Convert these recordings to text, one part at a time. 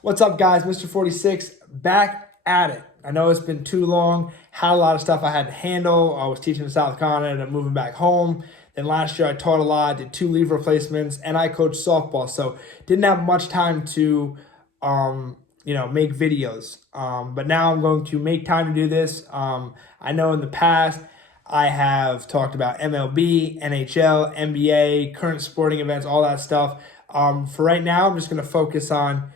What's up, guys? Mr. 46 back at it. I know it's been too long. Had a lot of stuff I had to handle. I was teaching in South Carolina and moving back home. Then last year I taught a lot, did 2 leave replacements, and I coached softball. So didn't have much time to, make videos. But now I'm going to make time to do this. I know in the past I have talked about MLB, NHL, NBA, current sporting events, all that stuff. For right now, I'm just going to focus on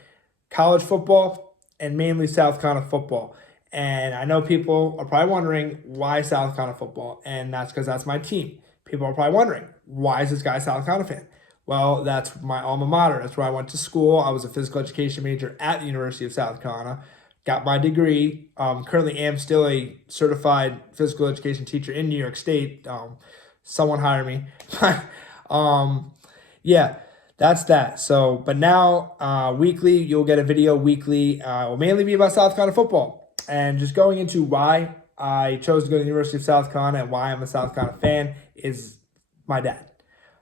college football and mainly South Carolina football. And I know people are probably wondering why South Carolina football, and that's because that's my team. People are probably wondering, why is this guy a South Carolina fan? Well, that's my alma mater. That's where I went to school. I was a physical education major at the University of South Carolina. Got my degree. Currently am still a certified physical education teacher in New York State. Someone hire me. Yeah, that's that. So, but now weekly, you'll get a video weekly. It will mainly be about South Carolina football and just going into why I chose to go to the University of South Carolina and why I'm a South Carolina fan is my dad.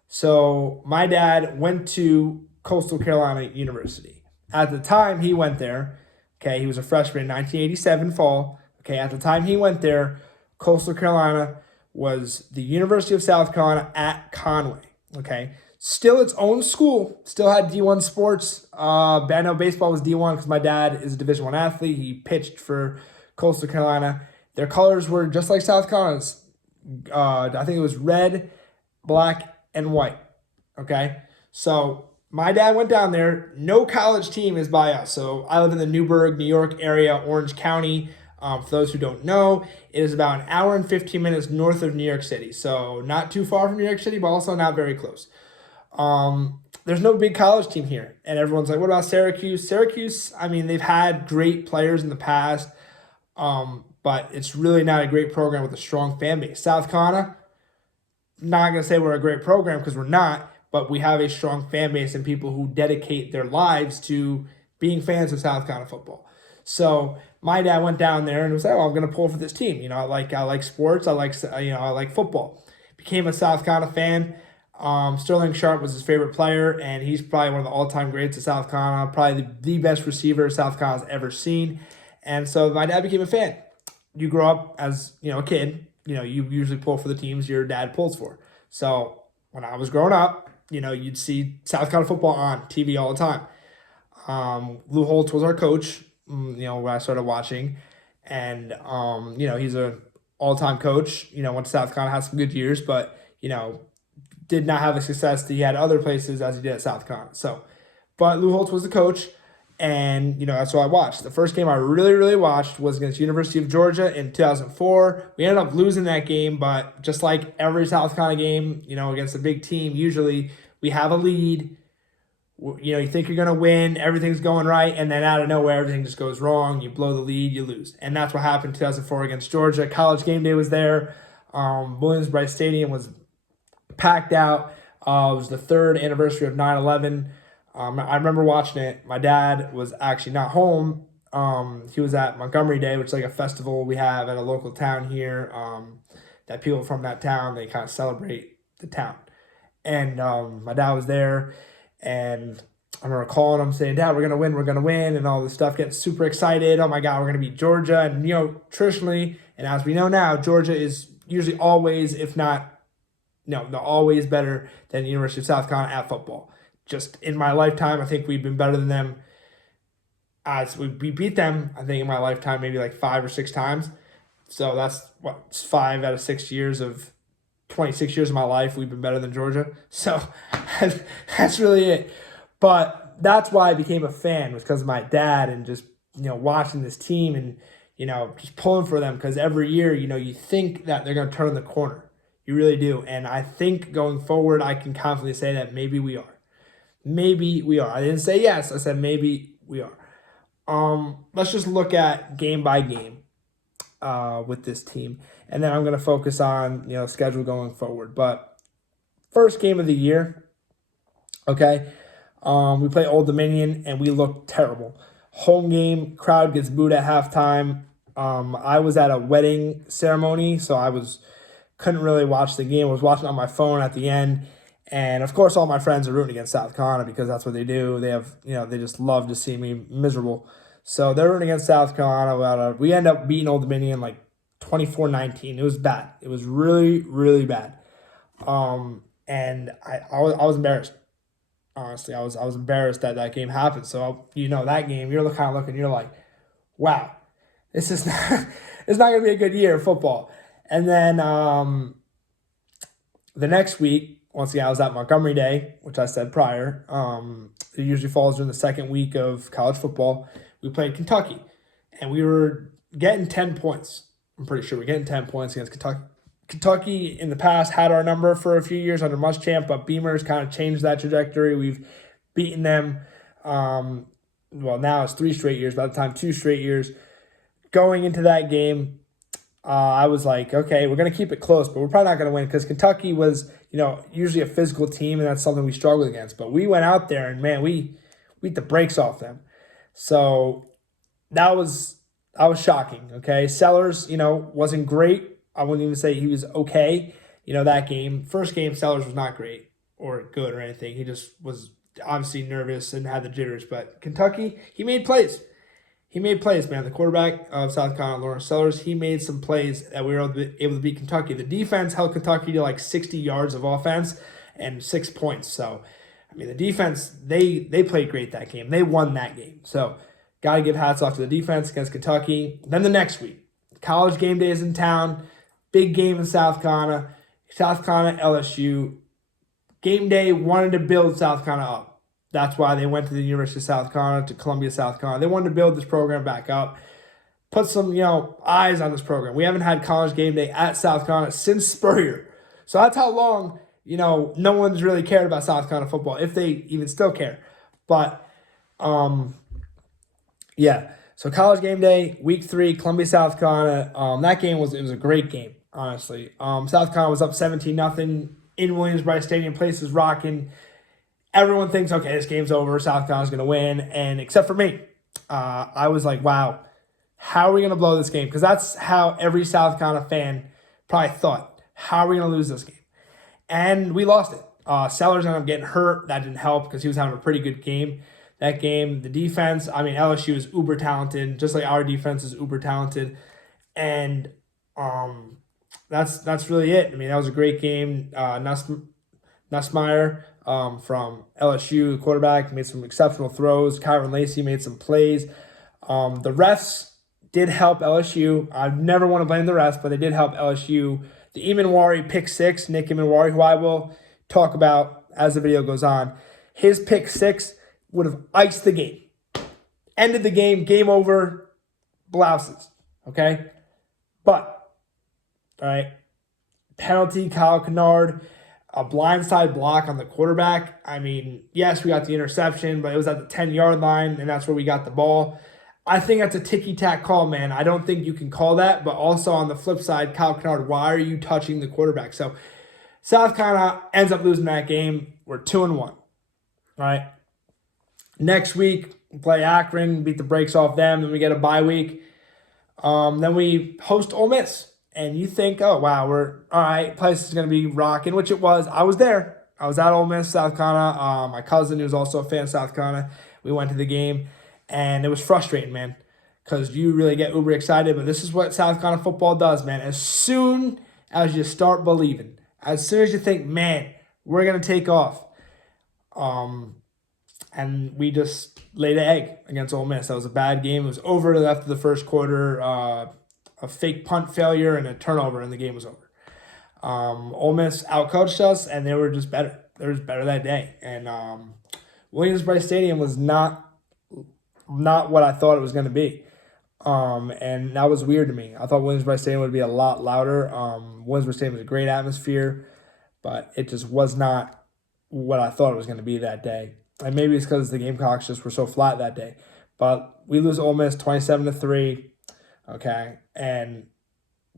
So my dad went to Coastal Carolina University. At the time he went there, okay, he was a freshman in 1987 fall. Okay, at the time he went there, Coastal Carolina was the University of South Carolina at Conway. Okay, still its own school, still had D1 sports. I know baseball was D1 because my dad is a Division I athlete. He pitched for Coastal Carolina. Their colors were just like South Carolina's. I think it was red, black, and white. Okay, so my dad went down there. No college team is by us. So I live in the Newburgh, New York area, Orange County. For those who don't know, it is about an hour and 15 minutes north of New York City. So not too far from New York City, but also not very close. There's no big college team here. And everyone's like, what about Syracuse? Syracuse, I mean, they've had great players in the past, but it's really not a great program with a strong fan base. South Carolina, not going to say we're a great program because we're not, but we have a strong fan base and people who dedicate their lives to being fans of South Carolina football. So my dad went down there and was like, "Oh, I'm going to pull for this team. I like sports. I like football." Became a South Carolina fan. Sterling Sharp was his favorite player, and he's probably one of the all-time greats of South Carolina, probably the best receiver South Carolina's ever seen. And so my dad became a fan. You grow up as a kid. You usually pull for the teams your dad pulls for. So when I was growing up, you'd see South Carolina football on TV all the time. Lou Holtz was our coach, when I started watching. And, he's an all-time coach. Went to South Carolina, had some good years, but, did not have the success that he had other places as he did at South Carolina. So, but Lou Holtz was the coach. And, that's what I watched. The first game I really, really watched was against University of Georgia in 2004. We ended up losing that game, but just like every South Carolina game, against a big team, usually we have a lead. You think you're going to win, everything's going right, and then out of nowhere, everything just goes wrong. You blow the lead, you lose. And that's what happened in 2004 against Georgia. College game day was there. Williams-Brice Stadium was packed out. It was the 3rd anniversary of 9/11. I remember watching it. My dad was actually not home. He was at Montgomery Day, which is like a festival we have at a local town here, that people from that town, they kind of celebrate the town. And my dad was there, and I remember calling him saying, "Dad, we're going to win," and all this stuff, getting super excited. Oh my God, we're going to beat Georgia. And, traditionally, and as we know now, Georgia is usually always, if not, no, they're always better than the University of South Carolina at football. Just in my lifetime, I think we've been better than them. We beat them, I think, in my lifetime, maybe like 5 or 6 times. So that's 5 out of 6 years of 26 years of my life. We've been better than Georgia. So that's really it. But that's why I became a fan, was because of my dad and just, watching this team and, just pulling for them. Because every year, you think that they're going to turn the corner. You really do. And I think going forward, I can confidently say that maybe we are. Maybe we are. I didn't say yes. I said maybe we are. Let's just look at game by game with this team. And then I'm going to focus on, schedule going forward. But first game of the year, okay, we play Old Dominion, and we look terrible. Home game, crowd gets booed at halftime. I was at a wedding ceremony, so couldn't really watch the game. I was watching on my phone at the end. And of course, all my friends are rooting against South Carolina because that's what they do. They have, they just love to see me miserable. So they're rooting against South Carolina. We end up beating Old Dominion like 24-19. It was bad. It was really, really bad. And I was embarrassed. Honestly, I was embarrassed that that game happened. So that game, you're kind of looking, you're like, wow, this is not it's not going to be a good year of football. And then the next week, once again, I was at Montgomery Day, which I said prior. It usually falls during the second week of college football. We played Kentucky, and we were getting 10 points. I'm pretty sure we're getting 10 points against Kentucky. Kentucky in the past had our number for a few years under Muschamp, but Beamer's kind of changed that trajectory. We've beaten them. Now it's 3 straight years. By the time 2 straight years. Going into that game, I was like, okay, we're going to keep it close, but we're probably not going to win because Kentucky was, usually a physical team, and that's something we struggled against. But we went out there, and, man, we beat the brakes off them. So that was shocking, okay? Sellers, wasn't great. I wouldn't even say he was okay. That game, first game, Sellers was not great or good or anything. He just was obviously nervous and had the jitters. But Kentucky, he made plays. He made plays, man. The quarterback of South Carolina, Lawrence Sellers, he made some plays that we were able to beat Kentucky. The defense held Kentucky to like 60 yards of offense and 6 points. So, the defense, they played great that game. They won that game. So, got to give hats off to the defense against Kentucky. Then the next week, College game day is in town. Big game in South Carolina. South Carolina, LSU. Game day wanted to build South Carolina up. That's why they went to the University of South Carolina, to Columbia, South Carolina. They wanted to build this program back up. Put some, eyes on this program. We haven't had college game day at South Carolina since Spurrier. So that's how long, no one's really cared about South Carolina football, if they even still care. But, yeah. So college game day, week 3, Columbia, South Carolina. That game was a great game, honestly. South Carolina was up 17-0 in Williams-Brice Stadium. Place is rocking. Everyone thinks, okay, this game's over. South Carolina's going to win. And except for me, I was like, wow, how are we going to blow this game? Because that's how every South Carolina fan probably thought. How are we going to lose this game? And we lost it. Sellers ended up getting hurt. That didn't help because he was having a pretty good game. That game, the defense, LSU is uber talented, just like our defense is uber talented. And that's really it. That was a great game. Nussmeier from LSU, the quarterback, made some exceptional throws. Kyron Lacey made some plays. The refs did help LSU. I never want to blame the refs, but they did help LSU. The Emanwari pick 6, Nick Emanwari, who I will talk about as the video goes on, his pick 6 would have iced the game. Ended the game, game over, blouses, okay? But, all right, penalty, Kyle Kennard, a blindside block on the quarterback. Yes, we got the interception, but it was at the 10-yard line, and that's where we got the ball. I think that's a ticky-tack call, man. I don't think you can call that, but also on the flip side, Kyle Kennard, why are you touching the quarterback? So, South Carolina ends up losing that game. We're 2-1, all right? Next week, we play Akron, beat the brakes off them, then we get a bye week. Then we host Ole Miss. And you think, oh, wow, we're all right, place is going to be rocking, which it was. I was there. I was at Ole Miss, South Carolina. My cousin, who's also a fan of South Carolina, we went to the game. And it was frustrating, man, because you really get uber excited. But this is what South Carolina football does, man. As soon as you start believing, as soon as you think, man, we're going to take off, and we just laid an egg against Ole Miss. That was a bad game. It was over after the first quarter. A fake punt failure and a turnover, and the game was over. Ole Miss outcoached us, and they were just better. They were just better that day. And Williams-Brice Stadium was not what I thought it was going to be. And that was weird to me. I thought Williams-Brice Stadium would be a lot louder. Williams-Brice Stadium was a great atmosphere, but it just was not what I thought it was going to be that day. And maybe it's because the Gamecocks just were so flat that day. But we lose Ole Miss 27-3, okay? And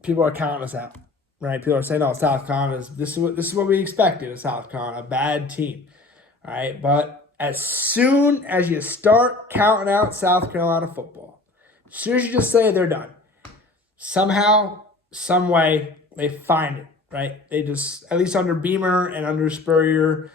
people are counting us out, right? People are saying, "Oh, South Carolina this is what we expected of South Carolina, a bad team." All right, but as soon as you start counting out South Carolina football, as soon as you just say they're done, somehow, some way, they find it, right? They just, at least under Beamer and under Spurrier,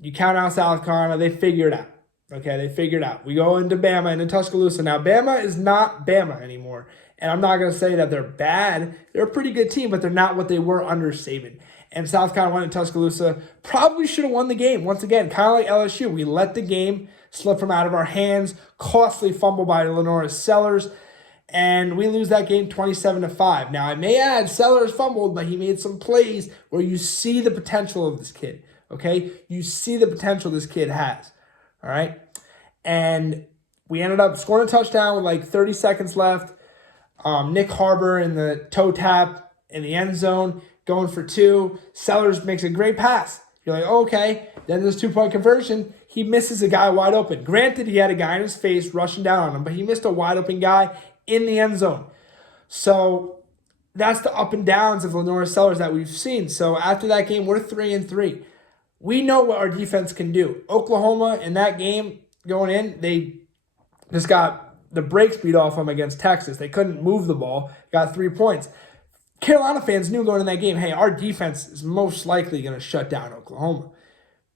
you count out South Carolina, they figure it out. Okay, they figured out. We go into Bama and in Tuscaloosa. Now, Bama is not Bama anymore. And I'm not going to say that they're bad. They're a pretty good team, but they're not what they were under Saban. And South Carolina went in Tuscaloosa. Probably should have won the game. Once again, kind of like LSU. We let the game slip from out of our hands. Costly fumble by Lenora Sellers. And we lose that game 27-5. Now, I may add, Sellers fumbled, but he made some plays where you see the potential of this kid. Okay? You see the potential this kid has. All right? And we ended up scoring a touchdown with like 30 seconds left. Nick Harbor in the toe tap in the end zone, going for 2. Sellers makes a great pass. You're like, oh, okay. Then there's 2-point conversion. He misses a guy wide open. Granted, he had a guy in his face rushing down on him, but he missed a wide open guy in the end zone. So that's the up and downs of Lenora Sellers that we've seen. So after that game, we're 3-3. We know what our defense can do. Oklahoma in that game going in, they just got the brakes beat off them against Texas. They couldn't move the ball, got 3 points. Carolina fans knew going in that game, hey, our defense is most likely going to shut down Oklahoma.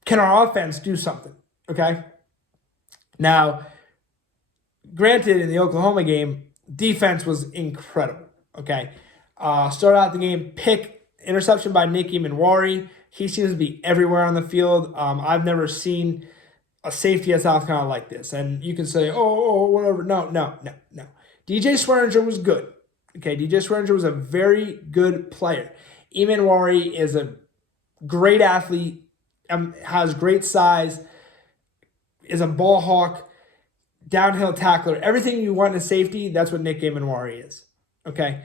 Can our offense do something? Okay? Now, granted, in the Oklahoma game, defense was incredible. Okay? Started out the game, interception by Nicky Minwari. He seems to be everywhere on the field. I've never seen a safety at South Carolina like this. And you can say, oh, whatever. No. DJ Swearinger was good. Okay, DJ Swearinger was a very good player. Minwari is a great athlete, has great size, is a ball hawk, downhill tackler. Everything you want in a safety, that's what Nick Minwari is. Okay.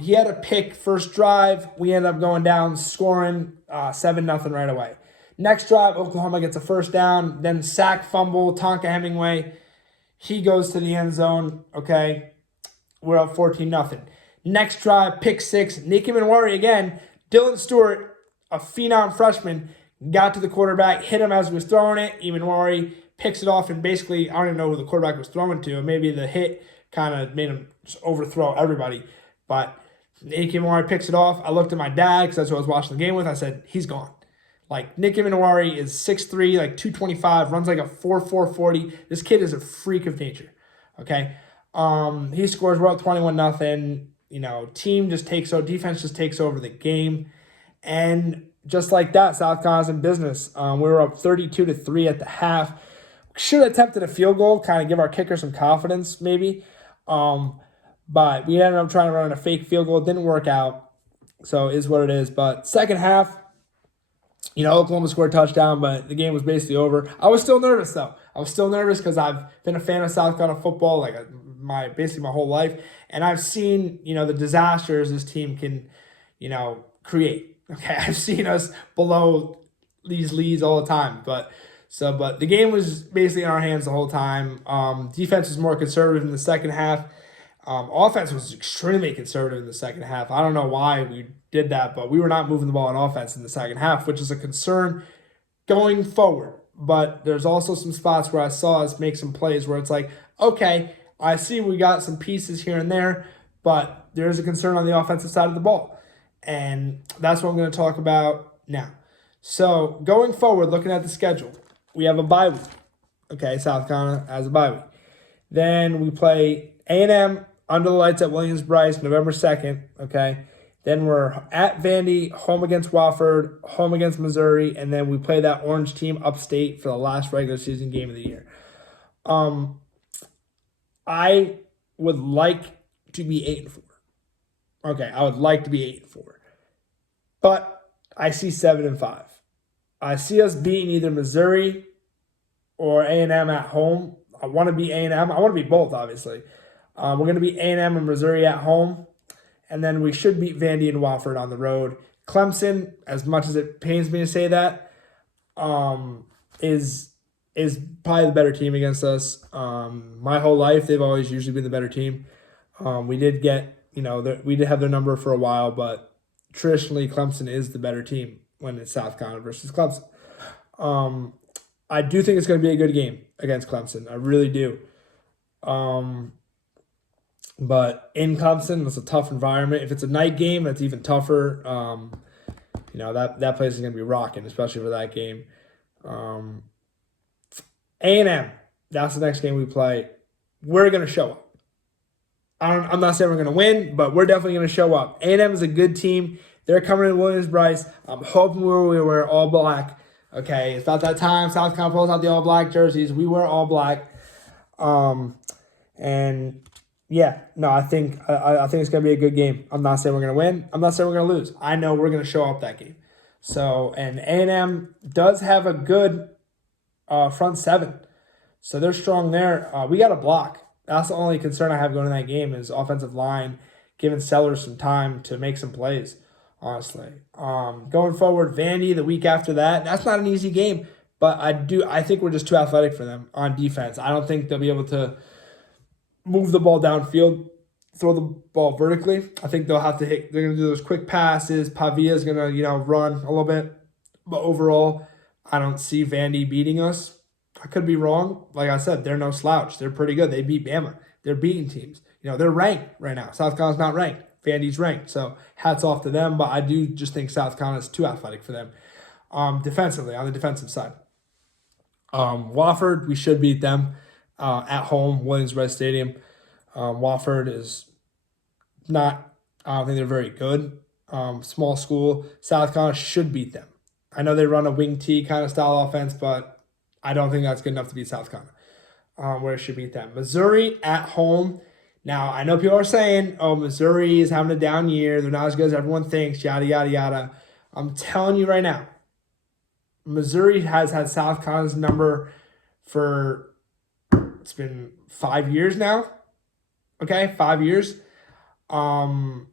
He had a pick first drive. We ended up going down, scoring 7-0 right away. Next drive, Oklahoma gets a first down, then sack, fumble, Tonka Hemingway. He goes to the end zone. Okay, we're up 14-0. Next drive, pick 6, Nicky Minwari again. Dylan Stewart, a phenom freshman, got to the quarterback, hit him as he was throwing it. Minwari picks it off, and basically, I don't even know who the quarterback was throwing to. Maybe the hit kind of made him just overthrow everybody. But Nicky Minwari picks it off. I looked at my dad, because that's who I was watching the game with. I said, he's gone. Like, Nicky Minwari is 6'3", like 225, runs like a 4.4 40. This kid is a freak of nature, okay? He scores, we're up 21-0. You know, defense just takes over the game. And just like that, South Carolina's in business. We were up 32-3 at the half. Should have attempted a field goal, kind of give our kicker some confidence, maybe. But we ended up trying to run a fake field goal. It didn't work out. So it is what it is. But second half, you know, Oklahoma scored a touchdown, but the game was basically over. I was still nervous, though. I was still nervous because I've been a fan of South Carolina football basically my whole life. And I've seen, you know, the disasters this team can, you know, create. Okay, I've seen us below these leads all the time. But the game was basically in our hands the whole time. Defense was more conservative in the second half. Offense was extremely conservative in the second half. I don't know why we did that, but we were not moving the ball on offense in the second half, which is a concern going forward. But there's also some spots where I saw us make some plays where it's like, okay, I see we got some pieces here and there, but there's a concern on the offensive side of the ball. And that's what I'm going to talk about now. So going forward, looking at the schedule, we have a bye week. Okay, South Carolina has a bye week. Then we play A&M under the lights at Williams-Brice, November 2nd, okay? Then we're at Vandy, home against Wofford, home against Missouri, and then we play that Orange team upstate for the last regular season game of the year. I would like to be 8-4. Okay, I would like to be 8-4. But I see 7-5. I see us beating either Missouri or A&M at home. I want to be A&M. I want to be both, obviously. We're going to beat A&M and Missouri at home. And then we should beat Vandy and Wofford on the road. Clemson, as much as it pains me to say that, is probably the better team against us. My whole life, they've always usually been the better team. We did get, we did have their number for a while, but traditionally Clemson is the better team when it's South Carolina versus Clemson. I do think it's going to be a good game against Clemson. I really do. But in Clemson, it's a tough environment. If it's a night game, that's even tougher. That place is going to be rocking, especially for that game. A&M, that's the next game we play. We're going to show up. I'm not saying we're going to win, but we're definitely going to show up. A&M is a good team. They're coming to Williams-Brice. I'm hoping we wear all black. Okay, it's not that time. South Carolina pulls out the all black jerseys. We wear all black. And yeah, no, I think it's gonna be a good game. I'm not saying we're gonna win. I'm not saying we're gonna lose. I know we're gonna show up that game. So, and A&M does have a good front seven, so they're strong there. We got to block. That's the only concern I have going in that game is offensive line, giving Sellers some time to make some plays. Honestly, going forward, Vandy the week after that. That's not an easy game, but I think we're just too athletic for them on defense. I don't think they'll be able to move the ball downfield, throw the ball vertically. I think they'll have to hit. They're going to do those quick passes. Pavia's going to run a little bit, but overall, I don't see Vandy beating us. I could be wrong. Like I said, they're no slouch. They're pretty good. They beat Bama. They're beating teams. They're ranked right now. South Carolina's not ranked. Vandy's ranked. So hats off to them, but I do just think South Carolina is too athletic for them. Defensively, on the defensive side. Wofford, we should beat them at home, Williams-Brice Stadium. Wofford is not, I don't think they're very good. Small school. South Carolina should beat them. I know they run a wing T kind of style offense, but I don't think that's good enough to beat South Carolina. Where it should beat them. Missouri at home. Now, I know people are saying, Missouri is having a down year. They're not as good as everyone thinks, yada, yada, yada. I'm telling you right now, Missouri has had South Carolina's number for, it's been 5 years now. Okay, 5 years. They're going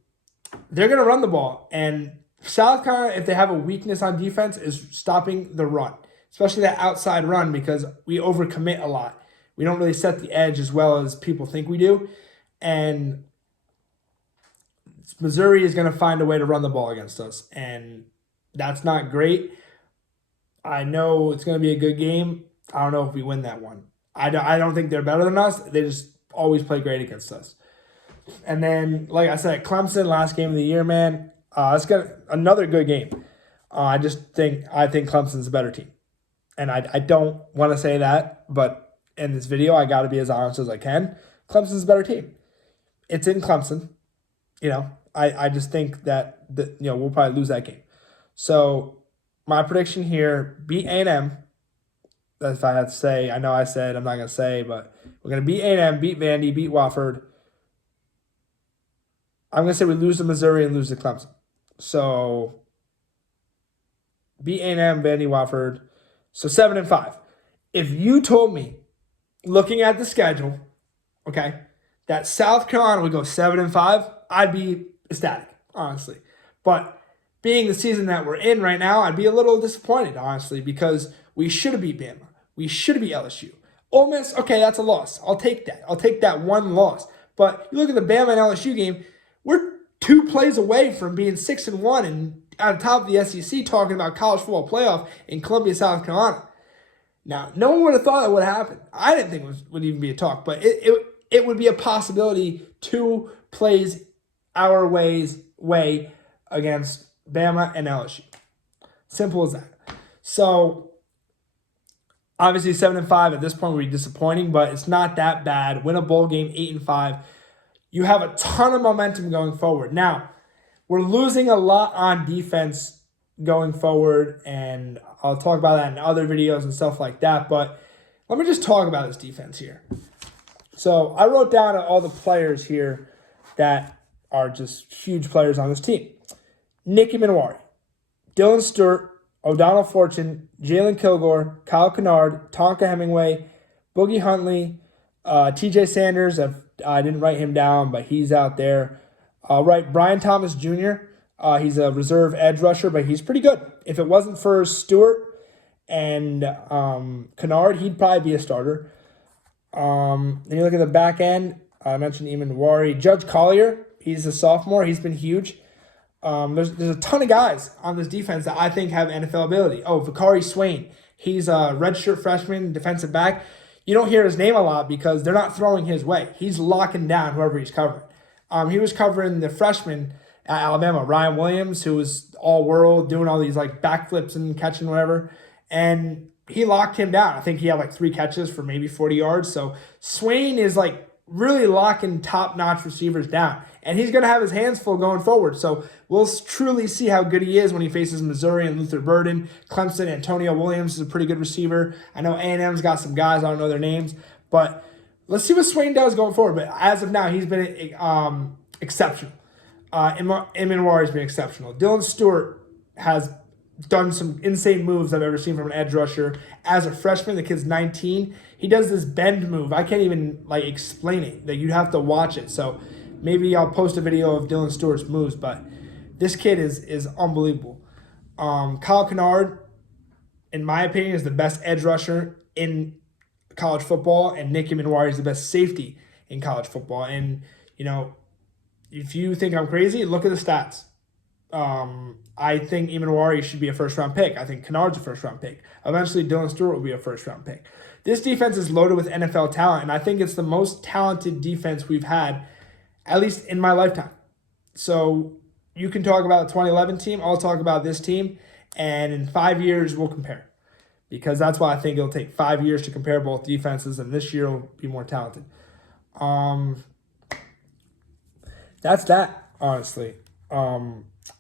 to run the ball. And South Carolina, if they have a weakness on defense, is stopping the run, especially that outside run, because we overcommit a lot. We don't really set the edge as well as people think we do. And Missouri is going to find a way to run the ball against us. And that's not great. I know it's going to be a good game. I don't know if we win that one. I don't think they're better than us. They just always play great against us. And then, like I said, Clemson, last game of the year, man. It's got another good game. I think Clemson's a better team. And I don't want to say that, but in this video, I got to be as honest as I can. Clemson's a better team. It's in Clemson. I just think that we'll probably lose that game. So my prediction here, beat A&M. That's if I had to say. I know I said I'm not going to say, but we're going to beat A&M, beat Vandy, beat Wofford. I'm going to say we lose to Missouri and lose to Clemson. So beat A&M, Vandy, Wofford. So 7-5. If you told me, looking at the schedule, okay, that South Carolina would go 7-5, I'd be ecstatic, honestly. But being the season that we're in right now, I'd be a little disappointed, honestly, because we should have beat Bama. We should have beat LSU. Ole Miss, okay, that's a loss. I'll take that. I'll take that one loss. But you look at the Bama and LSU game, we're 2 plays away from being 6-1 and on top of the SEC talking about college football playoff in Columbia, South Carolina. Now, no one would have thought that would happen. I didn't think it would even be a talk, but it would be a possibility 2 plays our way against Bama and LSU. Simple as that. So, obviously 7-5 at this point would be disappointing, but it's not that bad. Win a bowl game 8-5. You have a ton of momentum going forward. Now, we're losing a lot on defense going forward, and I'll talk about that in other videos and stuff like that, but let me just talk about this defense here. So I wrote down all the players here that are just huge players on this team. Nicky Minwari, Dylan Stewart, O'Donnell Fortune, Jalen Kilgore, Kyle Kennard, Tonka Hemingway, Boogie Huntley, TJ Sanders. I didn't write him down, but he's out there. Right, Brian Thomas Jr., he's a reserve edge rusher, but he's pretty good. If it wasn't for Stewart and Kennard, he'd probably be a starter. Then you look at the back end. I mentioned Eamon Wari. Judge Collier, he's a sophomore. He's been huge. There's a ton of guys on this defense that I think have NFL ability. Oh, Vakari Swain. He's a redshirt freshman, defensive back. you don't hear his name a lot because they're not throwing his way. He's locking down whoever he's covering. He was covering the freshman at Alabama, Ryan Williams, who was all-world, doing all these like backflips and catching whatever, and he locked him down. I think he had like 3 catches for maybe 40 yards. So Swain is like really locking top-notch receivers down, and he's going to have his hands full going forward. So we'll truly see how good he is when he faces Missouri and Luther Burden. Clemson, Antonio Williams is a pretty good receiver. I know A&M's got some guys, I don't know their names, but let's see what Swain does going forward. But as of now, he's been exceptional. Emanwari's been exceptional. Dylan Stewart has done some insane moves I've ever seen from an edge rusher. As a freshman, the kid's 19. He does this bend move. I can't even like explain it. That you have to watch it. So maybe I'll post a video of Dylan Stewart's moves, but this kid is unbelievable. Kyle Kennard, in my opinion, is the best edge rusher in college football, and Nick Emanwari is the best safety in college football. And, you know, if you think I'm crazy, look at the stats. I think Emanwari should be a first-round pick. I think Kennard's a first-round pick. Eventually, Dylan Stewart will be a first-round pick. This defense is loaded with NFL talent, and I think it's the most talented defense we've had, at least in my lifetime. So you can talk about the 2011 team. I'll talk about this team, and in 5 years, we'll compare. Because that's why I think it'll take 5 years to compare both defenses, and this year will be more talented. That's that, honestly.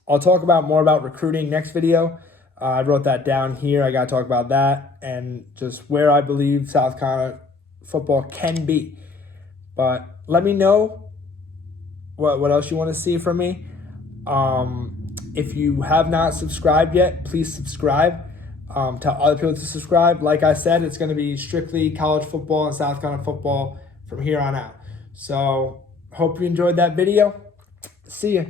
I'll talk more about recruiting next video. I wrote that down here. I got to talk about that and just where I believe South Carolina football can be. But let me know what else you want to see from me. If you have not subscribed yet, please subscribe. Tell other people to subscribe. Like I said, it's going to be strictly college football and South Carolina football from here on out. So hope you enjoyed that video. See ya.